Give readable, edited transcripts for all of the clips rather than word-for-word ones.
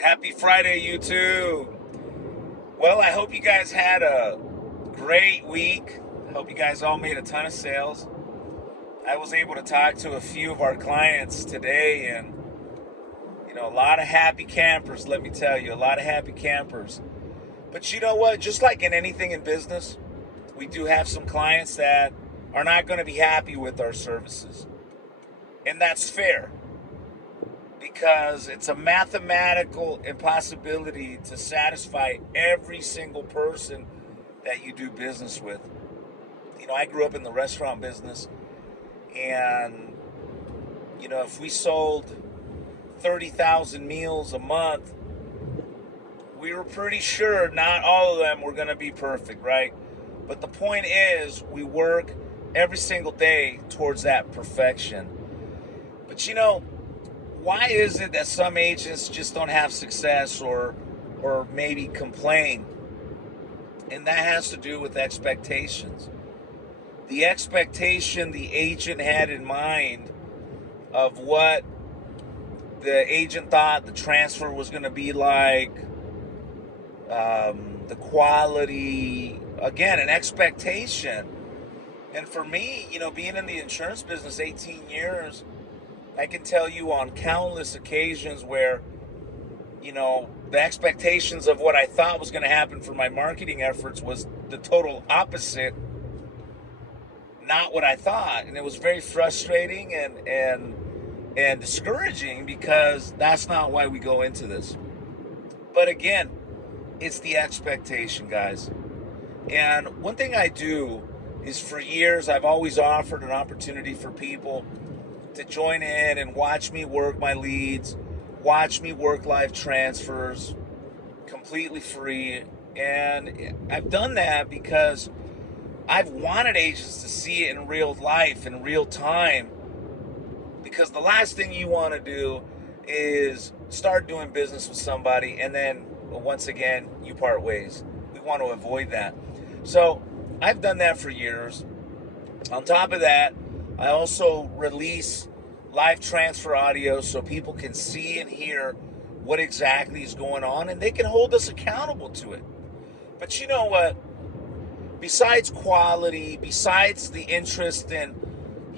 Happy Friday, YouTube. Well, I hope you guys had a great week. I hope you guys all made a ton of sales. I was able to talk to a few of our clients today, and a lot of happy campers, let me tell you, a lot of happy campers. But you know what? Just like in anything in business, we do have some clients that are not going to be happy with our services. And that's fair, because it's a mathematical impossibility to satisfy every single person that you do business with. I grew up in the restaurant business, and if we sold 30,000 meals a month, we were pretty sure not all of them were going to be perfect, right? But the point is, we work every single day towards that perfection. But why is it that some agents just don't have success, or maybe complain? And that has to do with expectations. The expectation the agent had in mind of what the agent thought the transfer was going to be like, the quality, again, an expectation. And for me, being in the insurance business 18 years, I can tell you on countless occasions where, the expectations of what I thought was going to happen for my marketing efforts was the total opposite, not what I thought. And it was very frustrating and discouraging, because that's not why we go into this. But again, it's the expectation, guys. And one thing I do is, for years, I've always offered an opportunity for people to join in and watch me work my leads, watch me work live transfers, completely free. And I've done that because I've wanted agents to see it in real life, in real time. Because the last thing you want to do is start doing business with somebody and then, once again, you part ways. We want to avoid that. So I've done that for years. On top of that, I also release live transfer audio so people can see and hear what exactly is going on, and they can hold us accountable to it. But you know what? Besides quality, besides the interest in,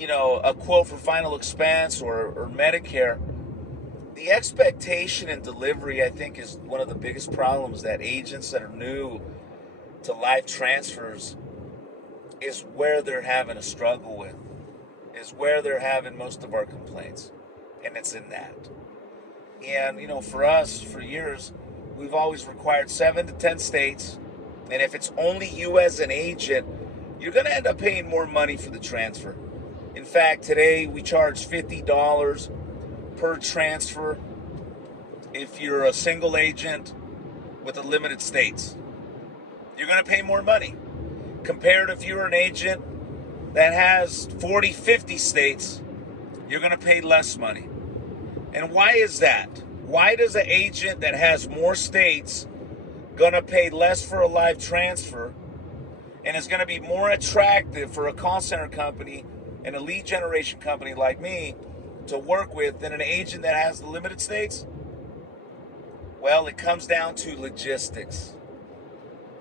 a quote for final expense or Medicare, the expectation and delivery, I think, is one of the biggest problems that agents that are new to live transfers is where they're having a struggle with, is where they're having most of our complaints. And it's in that. And, for us, for years, we've always required 7 to 10 states. And if it's only you as an agent, you're going to end up paying more money for the transfer. In fact, today we charge $50 per transfer if you're a single agent with a limited states. You're going to pay more money compared if you're an agent that has 40, 50 states. You're going to pay less money. And why is that? Why does an agent that has more states going to pay less for a live transfer, and is going to be more attractive for a call center company and a lead generation company like me to work with than an agent that has the limited states? Well, it comes down to logistics.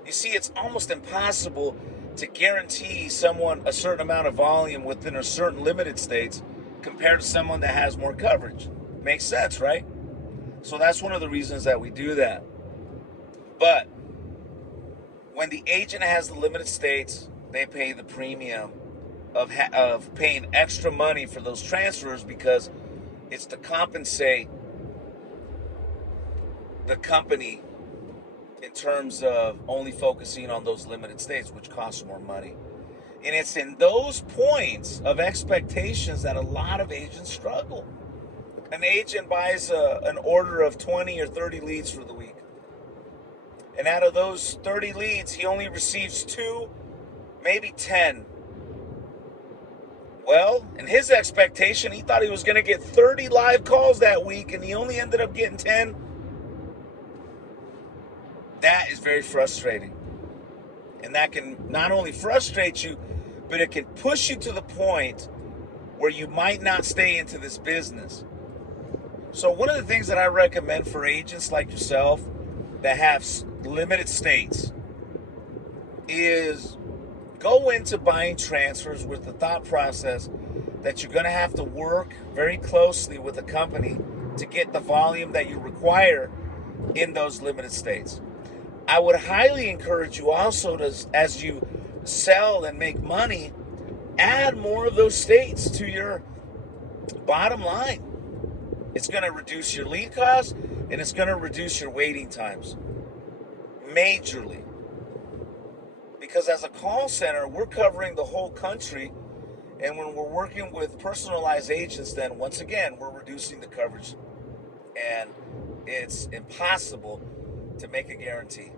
You see, it's almost impossible to guarantee someone a certain amount of volume within a certain limited states compared to someone that has more coverage. Makes sense, right? So that's one of the reasons that we do that. But when the agent has the limited states, they pay the premium of paying extra money for those transfers, because it's to compensate the company in terms of only focusing on those limited states, which costs more money. And it's in those points of expectations that a lot of agents struggle. An agent buys an order of 20 or 30 leads for the week. And out of those 30 leads, he only receives 2, maybe 10. Well, in his expectation, he thought he was going to get 30 live calls that week, and he only ended up getting 10. That is very frustrating. And that can not only frustrate you, but it can push you to the point where you might not stay into this business. So one of the things that I recommend for agents like yourself that have limited states is go into buying transfers with the thought process that you're going to have to work very closely with a company to get the volume that you require in those limited states. I would highly encourage you also to, as you sell and make money, add more of those states to your bottom line. It's going to reduce your lead costs and it's going to reduce your waiting times majorly. Because as a call center, we're covering the whole country. And when we're working with personalized agents, then once again, we're reducing the coverage. And it's impossible to make a guarantee.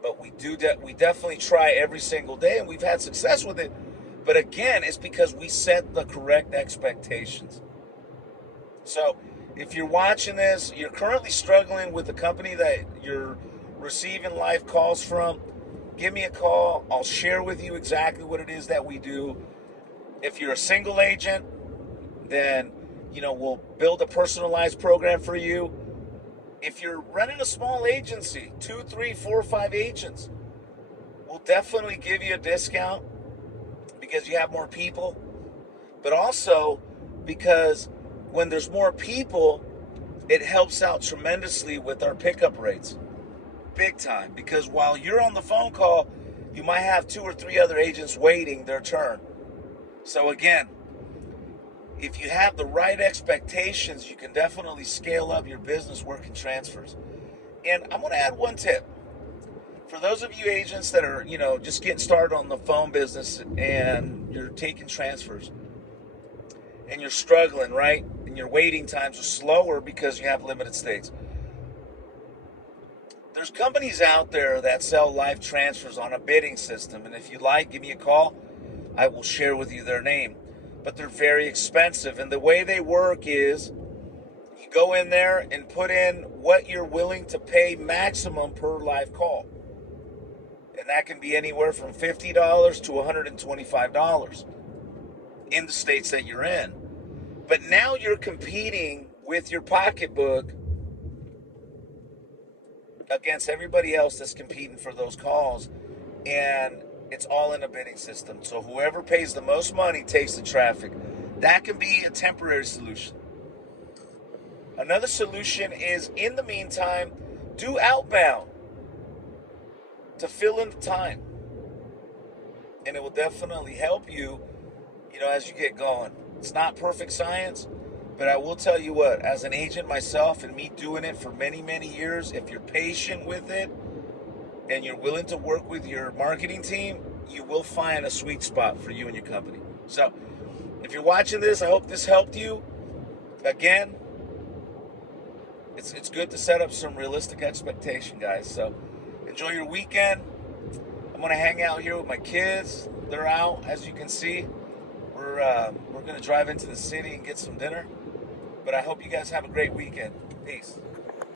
But we definitely try every single day, and we've had success with it. But again, it's because we set the correct expectations. So if you're watching this, you're currently struggling with the company that you're receiving live calls from, give me a call. I'll share with you exactly what it is that we do. If you're a single agent, then we'll build a personalized program for you. If you're running a small agency, 2, 3, 4, 5 agents, we'll definitely give you a discount because you have more people, but also because when there's more people, it helps out tremendously with our pickup rates. Big time. Because while you're on the phone call, you might have 2 or 3 other agents waiting their turn. So again, if you have the right expectations, you can definitely scale up your business working transfers. And I'm going to add one tip. For those of you agents that are, just getting started on the phone business and you're taking transfers and you're struggling, right? And your waiting times are slower because you have limited states. There's companies out there that sell live transfers on a bidding system. And if you like, give me a call. I will share with you their name. But they're very expensive. And the way they work is you go in there and put in what you're willing to pay maximum per live call. And that can be anywhere from $50 to $125 in the states that you're in. But now you're competing with your pocketbook against everybody else that's competing for those calls. And it's all in a bidding system. So whoever pays the most money takes the traffic. That can be a temporary solution. Another solution is, in the meantime, do outbound to fill in the time. And it will definitely help you, as you get going. It's not perfect science, but I will tell you what, as an agent myself and me doing it for many, many years, if you're patient with it and you're willing to work with your marketing team, you will find a sweet spot for you and your company. So if you're watching this, I hope this helped you. Again, it's good to set up some realistic expectation, guys. So enjoy your weekend. I'm going to hang out here with my kids. They're out, as you can see. We're going to drive into the city and get some dinner. But I hope you guys have a great weekend. Peace.